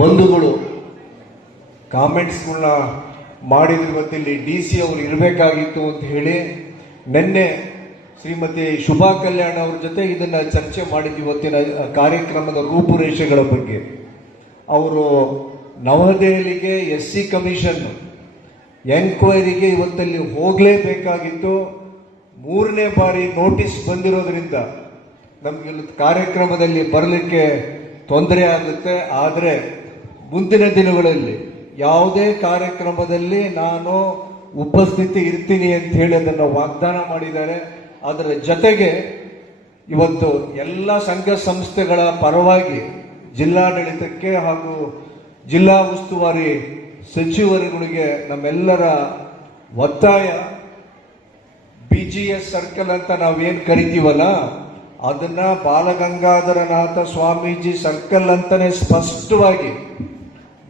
ಬಂಧುಗಳು ಕಾಮೆಂಟ್ಸ್ಗಳನ್ನ ಮಾಡಿದ್ರು. ಇವತ್ತಿಲ್ಲಿ D C ಅವರು ಇರಬೇಕಾಗಿತ್ತು ಅಂತ ಹೇಳಿ ನಿನ್ನೆ ಶ್ರೀಮತಿ ಶುಭಾ ಕಲ್ಯಾಣ್ ಅವ್ರ ಜೊತೆ ಇದನ್ನ ಚರ್ಚೆ ಮಾಡಿದ್ವಿ. ಇವತ್ತಿನ ಕಾರ್ಯಕ್ರಮದ ರೂಪುರೇಷೆಗಳ ಬಗ್ಗೆ ಅವರು ನವದೆಹಲಿಗೆ SC ಕಮಿಷನ್ ಎನ್ಕ್ವೈರಿಗೆ ಇವತ್ತಲ್ಲಿ ಹೋಗಲೇಬೇಕಾಗಿತ್ತು. 3ನೇ ಬಾರಿ ನೋಟಿಸ್ ಬಂದಿರೋದ್ರಿಂದ ನಮಗೆ ಕಾರ್ಯಕ್ರಮದಲ್ಲಿ ಬರಲಿಕ್ಕೆ ತೊಂದರೆ ಆಗುತ್ತೆ. ಆದರೆ ಮುಂದಿನ ದಿನಗಳಲ್ಲಿ ಯಾವುದೇ ಕಾರ್ಯಕ್ರಮದಲ್ಲಿ ನಾನು ಉಪಸ್ಥಿತಿ ಇರ್ತೀನಿ ಅಂತ ಹೇಳಿ ಅದನ್ನು ವಾಗ್ದಾನ ಮಾಡಿದ್ದಾರೆ. ಅದರ ಜೊತೆಗೆ ಇವತ್ತು ಎಲ್ಲ ಸಂಘ ಸಂಸ್ಥೆಗಳ ಪರವಾಗಿ ಜಿಲ್ಲಾಡಳಿತಕ್ಕೆ ಹಾಗೂ ಜಿಲ್ಲಾ ಉಸ್ತುವಾರಿ ಸಚಿವರುಗಳಿಗೆ ನಮ್ಮೆಲ್ಲರ ಒತ್ತಾಯ, BGS ಸರ್ಕಲ್ ಅಂತ ನಾವೇನು ಕರಿತೀವಲ್ಲ ಅದನ್ನ ಬಾಲಗಂಗಾಧರನಾಥ ಸ್ವಾಮೀಜಿ ಸರ್ಕಲ್ ಅಂತಾನೆ ಸ್ಪಷ್ಟವಾಗಿ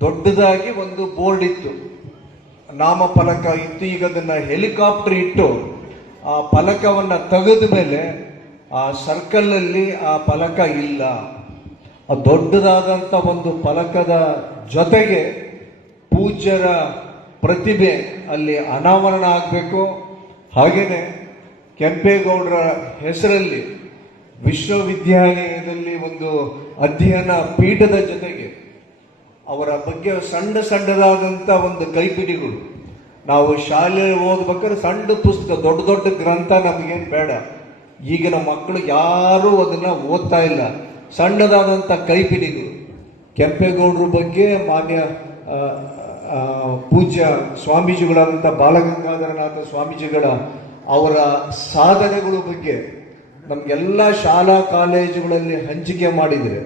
ದೊಡ್ಡದಾಗಿ ಒಂದು ಬೋರ್ಡ್ ಇತ್ತು, ನಾಮಫಲಕ ಇತ್ತು. ಈಗ ಅದನ್ನ ಹೆಲಿಕಾಪ್ಟರ್ ಇಟ್ಟು ಆ ಫಲಕವನ್ನ ತೆಗೆದ ಮೇಲೆ ಆ ಸರ್ಕಲ್ ಅಲ್ಲಿ ಆ ಫಲಕ ಇಲ್ಲ. ಆ ದೊಡ್ಡದಾದಂತ ಒಂದು ಫಲಕದ ಜೊತೆಗೆ ಪೂಜ್ಯರ ಪ್ರತಿಭೆ ಅಲ್ಲಿ ಅನಾವರಣ ಆಗಬೇಕು. ಹಾಗೇನೆ ಕೆಂಪೇಗೌಡರ ಹೆಸರಲ್ಲಿ ವಿಶ್ವವಿದ್ಯಾಲಯದಲ್ಲಿ ಒಂದು ಅಧ್ಯಯನ ಪೀಠದ ಜೊತೆಗೆ ಅವರ ಬಗ್ಗೆ ಸಣ್ಣದಾದಂಥ ಒಂದು ಕೈಪಿಡಿಗಳು, ನಾವು ಶಾಲೆ ಓದ್ಬೇಕಾದ್ರೆ ಸಣ್ಣ ಪುಸ್ತಕ, ದೊಡ್ಡ ದೊಡ್ಡ ಗ್ರಂಥ ನಮಗೇನು ಬೇಡ. ಈಗಿನ ಮಕ್ಕಳು ಯಾರೂ ಅದನ್ನ ಓದ್ತಾ ಇಲ್ಲ. ಸಣ್ಣದಾದಂಥ ಕೈಪಿಡಿಗಳು ಕೆಂಪೇಗೌಡರ ಬಗ್ಗೆ ಮಾನ್ಯ ಪೂಜ್ಯ ಸ್ವಾಮೀಜಿಗಳಾದಂಥ ಬಾಲಗಂಗಾಧರನಾಥ ಸ್ವಾಮೀಜಿಗಳ ಅವರ ಸಾಧನೆಗಳ ಬಗ್ಗೆ ನಮಗೆಲ್ಲ ಶಾಲಾ ಕಾಲೇಜುಗಳಲ್ಲಿ ಹಂಚಿಕೆ ಮಾಡಿದರೆ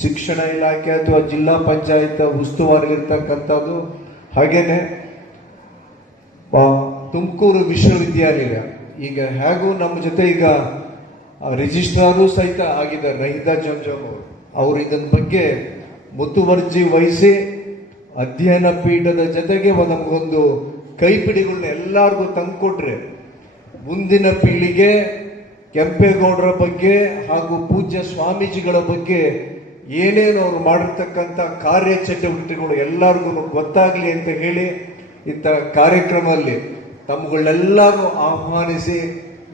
ಶಿಕ್ಷಣ ಇಲಾಖೆ ಅಥವಾ ಜಿಲ್ಲಾ ಪಂಚಾಯತ್ ಉಸ್ತುವಾರಿ ಇರ್ತಕ್ಕಂಥದ್ದು, ಹಾಗೇನೆ ತುಮಕೂರು ವಿಶ್ವವಿದ್ಯಾಲಯ ಈಗ ಹೇಗೂ ನಮ್ಮ ಜೊತೆ ಈಗ ರಿಜಿಸ್ಟ್ರಾರು ಸಹಿತ ಆಗಿದ್ದಾರೆ ರಹಿದಾ ಜಂಜಮ್ ಅವರು ಇದನ್ನ ಬಗ್ಗೆ ಮುತುವರ್ಜಿ ವಹಿಸಿ ಅಧ್ಯಯನ ಪೀಠದ ಜೊತೆಗೆ ನಮಗೊಂದು ಕೈಪಿಡಿಗಳನ್ನ ಎಲ್ಲರಿಗೂ ತಂದುಕೊಟ್ರೆ ಮುಂದಿನ ಪೀಳಿಗೆ ಕೆಂಪೇಗೌಡರ ಬಗ್ಗೆ ಹಾಗೂ ಪೂಜ್ಯ ಸ್ವಾಮೀಜಿಗಳ ಬಗ್ಗೆ ಏನೇನು ಅವರು ಮಾಡಿರ್ತಕ್ಕಂಥ ಕಾರ್ಯಚಟುವಟಿಕೆಗಳು ಎಲ್ಲರಿಗೂ ಗೊತ್ತಾಗ್ಲಿ ಅಂತ ಹೇಳಿ ಇಂಥ ಕಾರ್ಯಕ್ರಮದಲ್ಲಿ ತಮ್ಮಗಳನ್ನೆಲ್ಲರೂ ಆಹ್ವಾನಿಸಿ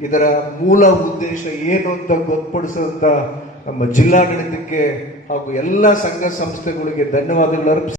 ಇದರ ಮೂಲ ಉದ್ದೇಶ ಏನು ಅಂತ ಗೊತ್ತುಪಡಿಸುವಂತ ನಮ್ಮ ಜಿಲ್ಲಾಡಳಿತಕ್ಕೆ ಹಾಗೂ ಎಲ್ಲ ಸಂಘ ಸಂಸ್ಥೆಗಳಿಗೆ ಧನ್ಯವಾದಗಳು ಅರ್ಪಿಸಿ